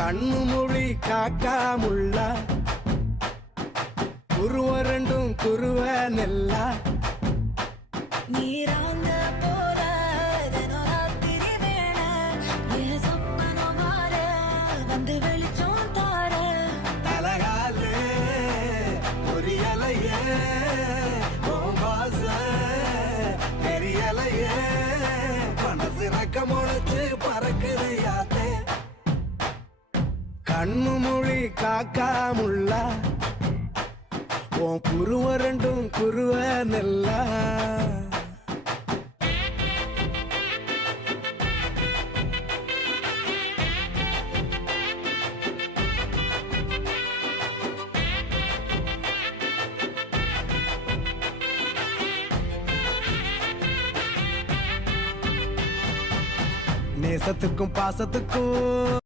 கண்ணு மொழி காக்காமுள்ள குருவ ரெண்டும் குருவ நெல்லா நீராங்க போல தினராத்திரி வேண என் சொப்பனோ மாற வந்து வெளிச்சம் தார தலகாலே பொரியலையே ஓம்பாச பெரியலையே மனசு ரக்க முளைச்சு பறக்குது யாத்தே கண்ணு மொழி காக்காமுள்ள உன் குருவ ரெண்டும் குருவ நெல்லா நேசத்துக்கும் பாசத்துக்கும்